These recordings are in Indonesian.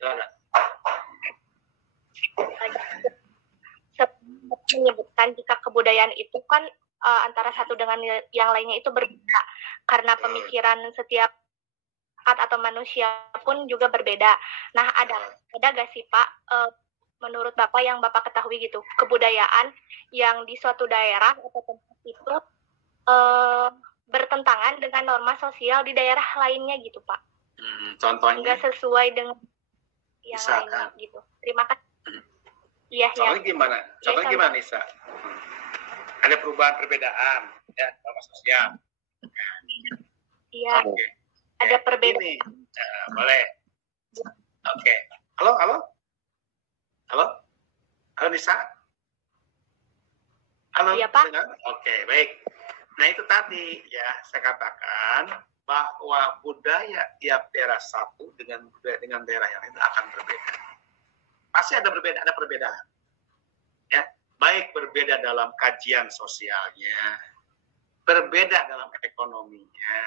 Silakan. Menyebutkan jika kebudayaan itu kan antara satu dengan yang lainnya itu berbeda karena pemikiran setiap atau manusia pun juga berbeda. Nah, ada gak sih Pak, menurut Bapak yang Bapak ketahui gitu, kebudayaan yang di suatu daerah atau tempat itu bertentangan dengan norma sosial di daerah lainnya gitu Pak? Contohnya? Nggak sesuai dengan yang lainnya gitu. Terima kasih. Iya, Contohnya gimana? Contohnya gimana, Nisa? Ada perbedaan ya norma sosial. Iya. Okay. Ada perbedaan. Boleh. Oke. Halo, Nisa. Halo. Iya, Pak. Oke, baik. Nah, itu tadi ya saya katakan bahwa budaya tiap daerah satu dengan daerah yang lain akan berbeda. Pasti ada perbedaan. Ya, baik berbeda dalam kajian sosialnya, berbeda dalam ekonominya,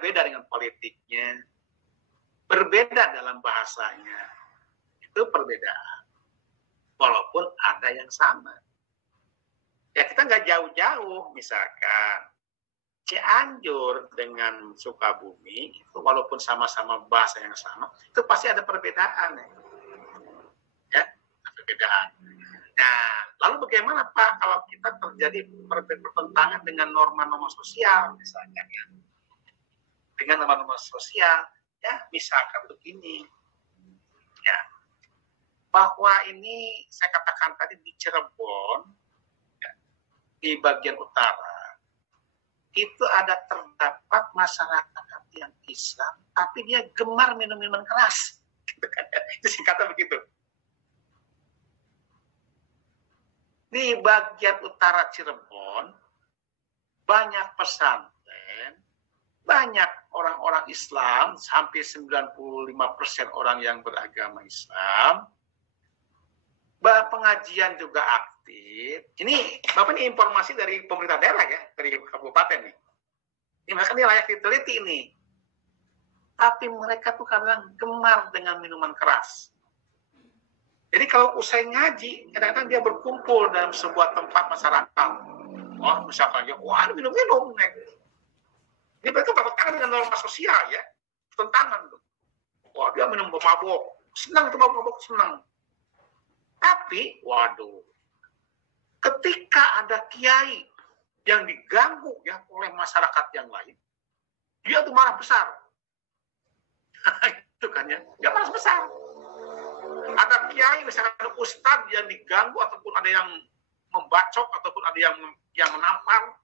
beda dengan politiknya, berbeda dalam bahasanya. Itu perbedaan. Walaupun ada yang sama. Ya, kita nggak jauh-jauh, misalkan Cianjur dengan Sukabumi, itu walaupun sama-sama bahasa yang sama, itu pasti ada perbedaan. Ya, perbedaan. Nah, lalu bagaimana Pak kalau kita terjadi pertentangan dengan norma-norma sosial, misalnya ya? Dengan norma-norma sosial, ya misalkan begini, ya, bahwa ini saya katakan tadi di Cirebon, ya, di bagian utara, itu ada terdapat masyarakat yang Islam, tapi dia gemar minum minuman keras. Itu singkatnya begitu. Di bagian utara Cirebon, banyak pesantren, banyak orang-orang Islam, hampir 95% orang yang beragama Islam. Pengajian juga aktif. Ini, Bapak ini informasi dari pemerintah daerah ya, dari kabupaten nih. Ini mereka ini layak diteliti nih. Tapi mereka tuh kadang gemar dengan minuman keras. Jadi kalau usai ngaji, kadang-kadang dia berkumpul dalam sebuah tempat masyarakat. Wah, misalkan dia, wah ada minum-minum. Ini mereka bertentangan dengan norma sosial ya. Pertentangan tuh. Wah, dia minum mabok. Senang tuh mabok, senang. Tapi, waduh. Ketika ada kiai yang diganggu ya oleh masyarakat yang lain, dia tuh marah besar. Itu kan ya, dia marah besar. Ada kiai misalnya ada ustadz yang diganggu ataupun ada yang membacok ataupun ada yang menampar,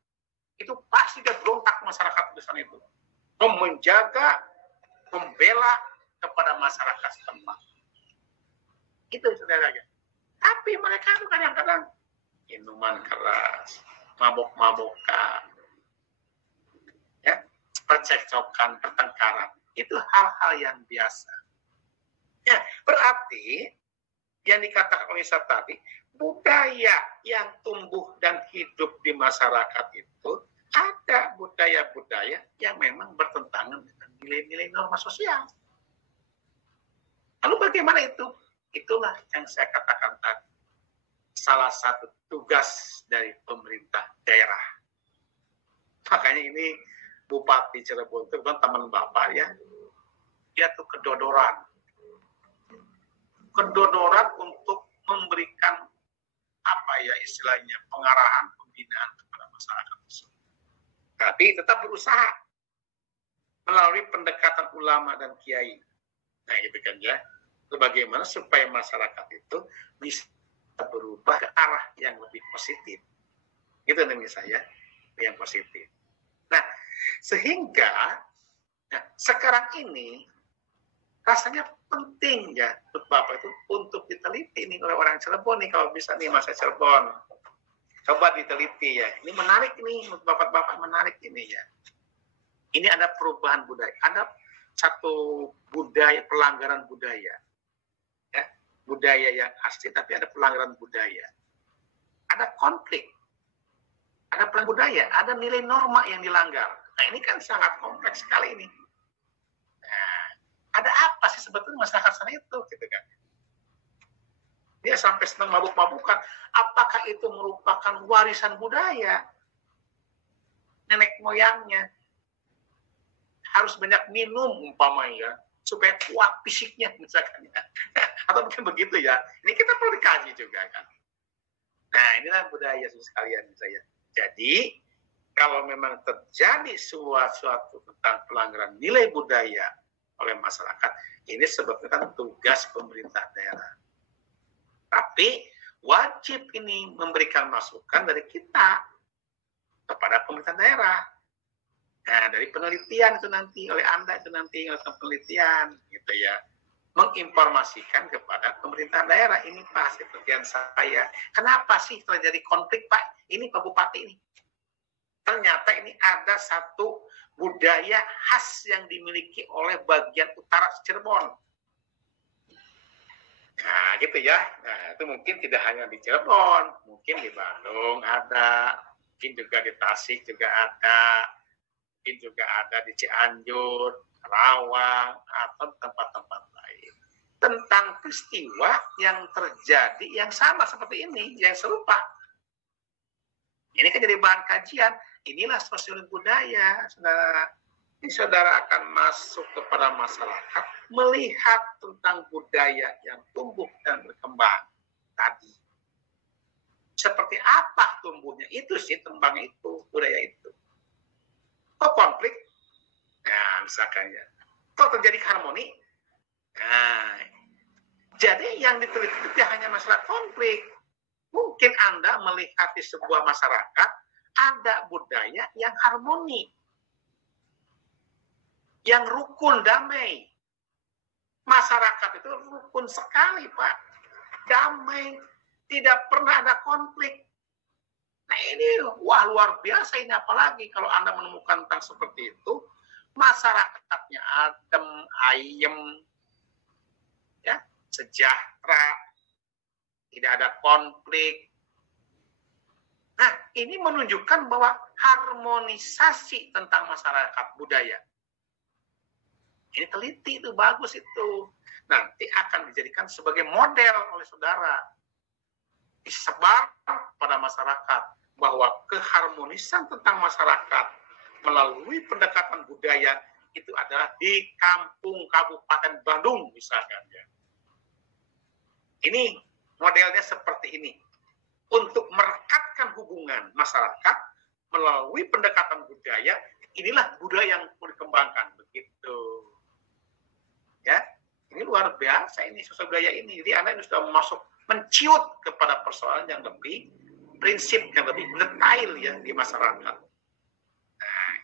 itu pasti dia berontak masyarakat di sana itu, menjaga, membela kepada masyarakat setempat. Itu saudara. Tapi mereka itu kadang-kadang minuman keras, mabok-mabokan, ya, percekcokan, pertengkaran, itu hal-hal yang biasa. Ya, berarti yang dikatakan oleh saya tadi, budaya yang tumbuh dan hidup di masyarakat itu ada budaya-budaya yang memang bertentangan dengan nilai-nilai norma sosial. Lalu bagaimana itu? Itulah yang saya katakan tadi. Salah satu tugas dari pemerintah daerah. Makanya ini Bupati Cirebon itu kan teman Bapak ya. Dia tuh kedodoran untuk memberikan apa ya istilahnya pengarahan, pembinaan kepada masyarakat tersebut. Tapi tetap berusaha melalui pendekatan ulama dan kiai. Nah, gitu kan ya. Bagaimana supaya masyarakat itu bisa berubah ke arah yang lebih positif. Itu namanya saya, yang positif. Nah, sehingga sekarang ini rasanya penting ya untuk Bapak itu untuk diteliti nih oleh orang Cirebon nih, kalau bisa nih masa Cirebon. Coba diteliti ya. Ini menarik nih untuk Bapak-bapak, menarik ini ya. Ini ada perubahan budaya, ada satu budaya, pelanggaran budaya. Ya, budaya yang asli tapi ada pelanggaran budaya. Ada konflik. Ada pelanggaran budaya, ada nilai norma yang dilanggar. Nah, ini kan sangat kompleks sekali ini. Ada apa sih sebetulnya masyarakat sana itu, gitu kan? Dia sampai senang mabuk-mabukan. Apakah itu merupakan warisan budaya nenek moyangnya? Harus banyak minum umpamanya supaya kuat fisiknya misalkan ya. Atau mungkin begitu ya. Ini kita perlu dikaji juga kan. Nah, inilah budaya sekalian saya. Jadi kalau memang terjadi suatu tentang pelanggaran nilai budaya oleh masyarakat, ini sebetulnya kan tugas pemerintah daerah. Tapi wajib ini memberikan masukan dari kita kepada pemerintah daerah. Nah, dari penelitian itu nanti, oleh Anda itu nanti, oleh penelitian, gitu ya. Menginformasikan kepada pemerintah daerah, ini Pak, penelitian saya. Kenapa sih terjadi konflik, Pak? Ini Pak Bupati ini. Ternyata ini ada satu budaya khas yang dimiliki oleh bagian utara Cirebon. Nah, gitu ya. Nah, itu mungkin tidak hanya di Cirebon, mungkin di Bandung ada, mungkin juga di Tasik juga ada, mungkin juga ada di Cianjur, Karawang, atau tempat-tempat lain. Tentang peristiwa yang terjadi yang sama seperti ini, yang serupa. Ini kan jadi bahan kajian. Inilah sosiologi budaya, saudara. Ini saudara akan masuk kepada masyarakat, melihat tentang budaya yang tumbuh dan berkembang tadi. Seperti apa tumbuhnya? Itu sih tembang itu, budaya itu. Kok konflik? Nah, misalkan ya. Kok terjadi harmoni? Nah, jadi yang diteliti itu tidak hanya masalah konflik. Mungkin Anda melihat di sebuah masyarakat ada budaya yang harmoni, yang rukun, damai. Masyarakat itu rukun sekali, Pak. Damai, tidak pernah ada konflik. Nah ini, wah luar biasa ini, apalagi kalau Anda menemukan tentang seperti itu, masyarakatnya adem, ayem, ya, sejahtera, tidak ada konflik. Nah, ini menunjukkan bahwa harmonisasi tentang masyarakat budaya. Ini teliti itu, bagus itu. Nanti akan dijadikan sebagai model oleh saudara. Disebar pada masyarakat bahwa keharmonisan tentang masyarakat melalui pendekatan budaya itu adalah di kampung Kabupaten Bandung misalkan ya. Ini modelnya seperti ini. Untuk merekatkan hubungan masyarakat melalui pendekatan budaya, inilah budaya yang mau dikembangkan begitu. Ya, ini luar biasa ini sosial budaya ini. Jadi Anda sudah masuk menciut kepada persoalan yang lebih prinsip, yang lebih detail ya di masyarakat. Nah,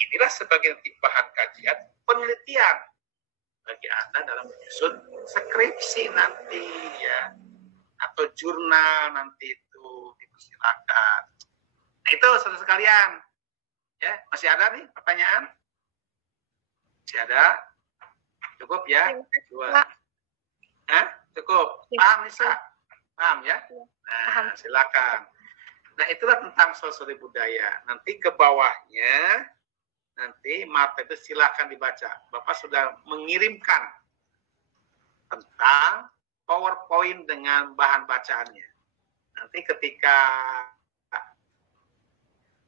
inilah sebagai bahan kajian penelitian bagi Anda dalam menyusun skripsi nanti ya, atau jurnal nanti itu dipersilakan. Nah, itu saudara sekalian. Ya, masih ada nih pertanyaan? Masih ada? Cukup ya? Dua. Hah? Cukup. Paham, Nisa? Paham ya? Nah, silakan. Nah, itulah tentang sosiologi budaya. Nanti ke bawahnya, nanti materi itu silakan dibaca. Bapak sudah mengirimkan tentang PowerPoint dengan bahan bacaannya. Nanti ketika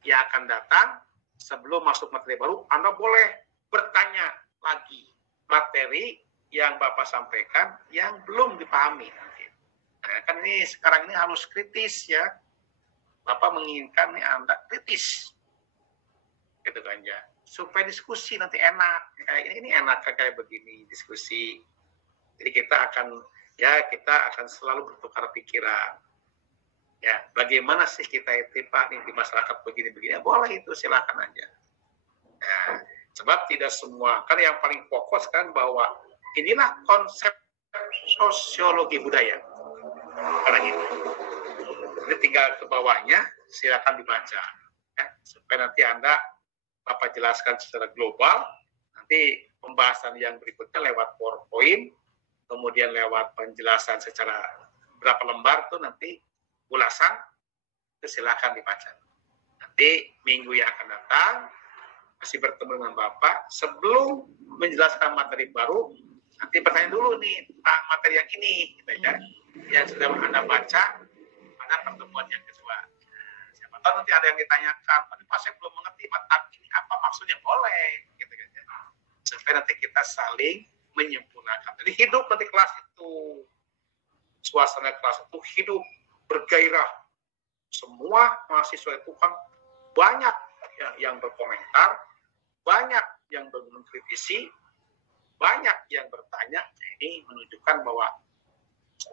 yang akan datang, sebelum masuk materi baru, Anda boleh bertanya lagi materi yang Bapak sampaikan yang belum dipahami nanti. Nah, kan ini sekarang ini harus kritis ya. Bapak menginginkan nih Anda kritis. Gitu kan ya. Supaya diskusi nanti enak. Kayak ini enak kayak begini diskusi. Jadi kita akan selalu bertukar pikiran. Ya, bagaimana sih kita itu Pak nih di masyarakat begini-begini? Boleh itu, silakan aja. Nah, sebab tidak semua, kan yang paling fokus kan bahwa inilah konsep sosiologi budaya. Karena itu. Ini tinggal ke bawahnya, silakan dibaca. Ya, supaya nanti Bapak jelaskan secara global, nanti pembahasan yang berikutnya lewat PowerPoint, kemudian lewat penjelasan secara berapa lembar tuh nanti ulasan, itu silakan dibaca. Nanti minggu yang akan datang, masih bertemu dengan Bapak, sebelum menjelaskan materi baru, Nanti bertanya dulu nih tentang materi yang ini, gitu ya, yang sudah Anda baca pada pertemuan yang kedua. Siapa tahu nanti ada yang ditanyakan, Pak saya belum mengerti materi ini apa maksudnya, boleh, gitu kan ya. Supaya nanti kita saling menyempurnakan. Jadi hidup nanti kelas itu, suasana kelas itu hidup, bergairah. Semua mahasiswa itu kan banyak yang berkomentar, banyak yang mengkritisi, banyak yang bertanya. Ini menunjukkan bahwa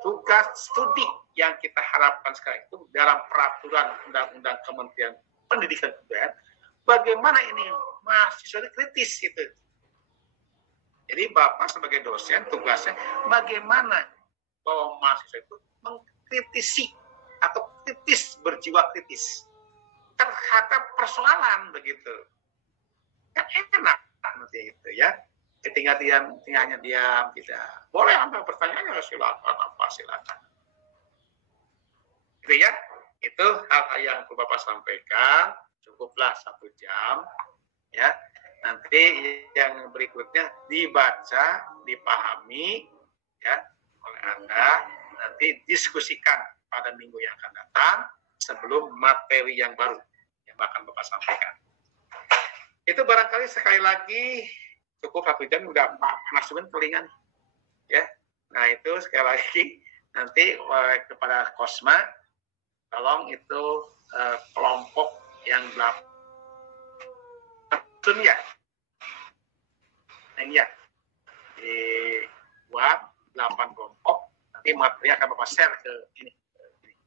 tugas studi yang kita harapkan sekarang itu dalam peraturan undang-undang Kementerian Pendidikan dan Kebudayaan, bagaimana ini mahasiswa itu kritis gitu. Jadi Bapak sebagai dosen tugasnya bagaimana bahwa mahasiswa itu mengkritisi atau kritis, berjiwa kritis terhadap persoalan begitu. Kan enak nanti itu ya. Tinggal hanya diam, tidak. Boleh Anda bertanya, silakan, silakan. Gitu ya. Itu hal-hal yang Bapak sampaikan. Cukuplah 1 jam. Ya. Nanti yang berikutnya dibaca, dipahami ya oleh Anda, nanti diskusikan pada minggu yang akan datang sebelum materi yang baru yang akan Bapak sampaikan. Itu barangkali sekali lagi cukup 1 jam udah panas banget telinga ya. Nah itu sekali lagi nanti kepada Kosma tolong itu kelompok yang 8 ya. Nah ini ya dibuat 8 kelompok, nanti materi akan Bapak share ke ini.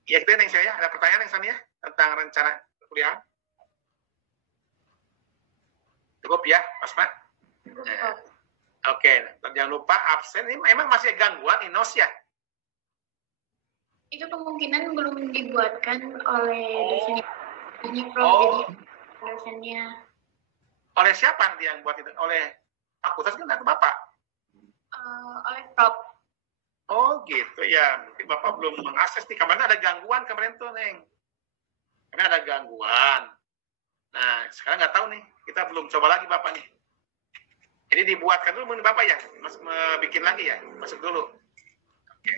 Ya itu yang saya ada pertanyaan yang sana ya tentang rencana kuliah. Cukup ya, Mas Mat? Oke, jangan lupa absen. Ini memang masih gangguan Inos ya? Itu kemungkinan belum dibuatkan oleh dosennya. Ini Prof, jadi dosennya. Oleh siapa nanti yang buat itu? Oleh fakultas kan atau Bapak? Oleh Prof. Oh gitu ya, mungkin Bapak belum mengakses nih. Kemarin ada gangguan kemarin tuh, Neng. Kemarin ada gangguan. Nah, sekarang nggak tahu nih. Kita belum coba lagi Bapak nih. Jadi dibuatkan dulu menurut Bapak ya, bikin lagi ya, masuk dulu. Oke.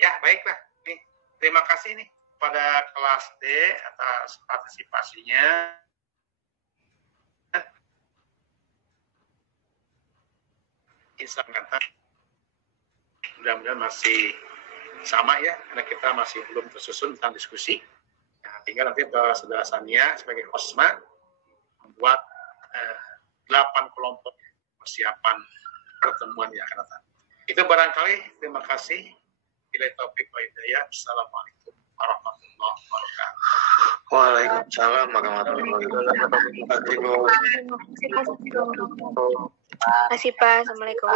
Ya baiklah, nih terima kasih nih pada kelas D atas partisipasinya. Insya Allah mudah-mudahan masih sama ya, karena kita masih belum tersusun tentang diskusi. Nah, tinggal nanti saudara Sania sebagai Kosma membuat 8 kelompok persiapan pertemuan yang akan datang. Itu barangkali, terima kasih. Bila taufiq wa hidayah. Assalamualaikum warahmatullahi wabarakatuh. Waalaikumsalam warahmatullahi wabarakatuh. Terima kasih Pak. Assalamualaikum.